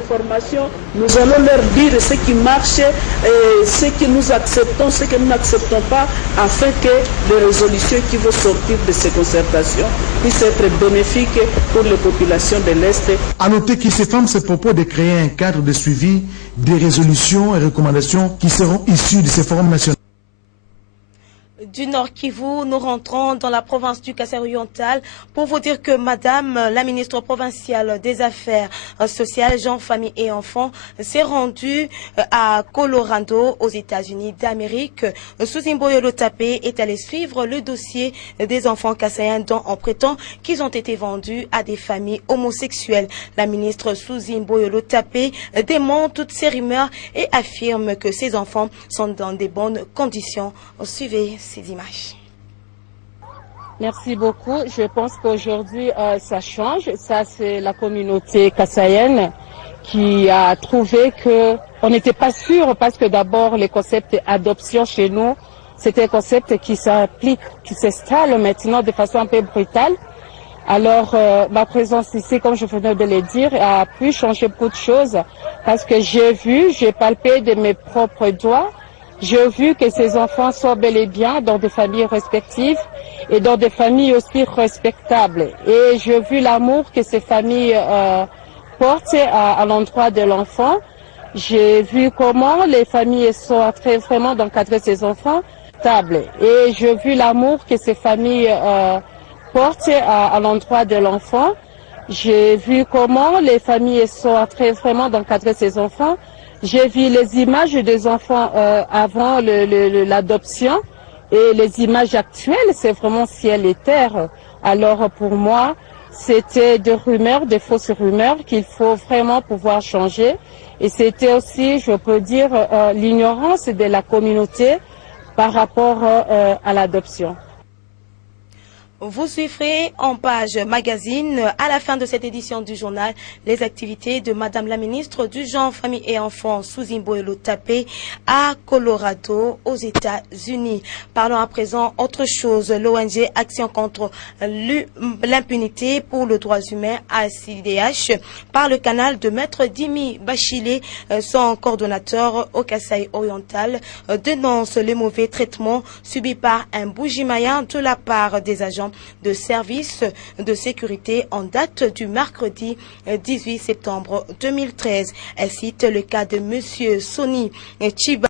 Formation, nous allons leur dire ce qui marche, ce que nous acceptons, ce que nous n'acceptons pas, afin que les résolutions qui vont sortir de ces concertations puissent être bénéfiques pour les populations de l'Est. À noter qu'il s'effondre ce propos de créer un cadre de suivi des résolutions et recommandations qui seront issues de ces forums nationaux. Du Nord Kivu, nous rentrons dans la province du Kasaï-Oriental pour vous dire que Madame la ministre provinciale des Affaires sociales, Gens, Famille et Enfants s'est rendue à Colorado, aux États-Unis d'Amérique. Suzimboyo Lotapé est allé suivre le dossier des enfants kassaïens dont on prétend qu'ils ont été vendus à des familles homosexuelles. La ministre Suzimboyo Lotapé dément toutes ces rumeurs et affirme que ces enfants sont dans de bonnes conditions. Suivez ces images. Merci beaucoup. Je pense qu'aujourd'hui, ça change. Ça, c'est la communauté kassaïenne qui a trouvé qu'on n'était pas sûr, parce que d'abord, les concepts d'adoption chez nous, c'était un concept qui s'applique, qui s'installe maintenant de façon un peu brutale. Alors, ma présence ici, comme je venais de le dire, a pu changer beaucoup de choses, parce que j'ai palpé de mes propres doigts. J'ai vu que ces enfants sont bel et bien dans des familles respectives et dans des familles aussi respectables. Et j'ai vu l'amour que ces familles portent à l'endroit de l'enfant. J'ai vu comment les familles sont en train vraiment d'encadrer ces enfants stables. Et j'ai vu l'amour que ces familles portent à l'endroit de l'enfant. J'ai vu comment les familles sont en train vraiment d'encadrer ces enfants. J'ai vu les images des enfants avant l'adoption et les images actuelles, c'est vraiment ciel et terre. Alors pour moi, c'était des rumeurs, des fausses rumeurs qu'il faut vraiment pouvoir changer. Et c'était aussi, je peux dire, l'ignorance de la communauté par rapport à l'adoption. Vous suivrez en page magazine, à la fin de cette édition du journal, les activités de Madame la ministre du Genre, Famille et Enfants, Suzimboyo Lotapé, à Colorado, aux États-Unis. Parlons à présent autre chose. L'ONG Action contre l'impunité pour les droits humains, ACDH, par le canal de Maître Dimi Bachilé, son coordonnateur au Kasaï oriental, dénonce les mauvais traitements subis par un Bougimayen de la part des agents de services de sécurité en date du mercredi 18 septembre 2013. Elle cite le cas de Monsieur Sony Chiba.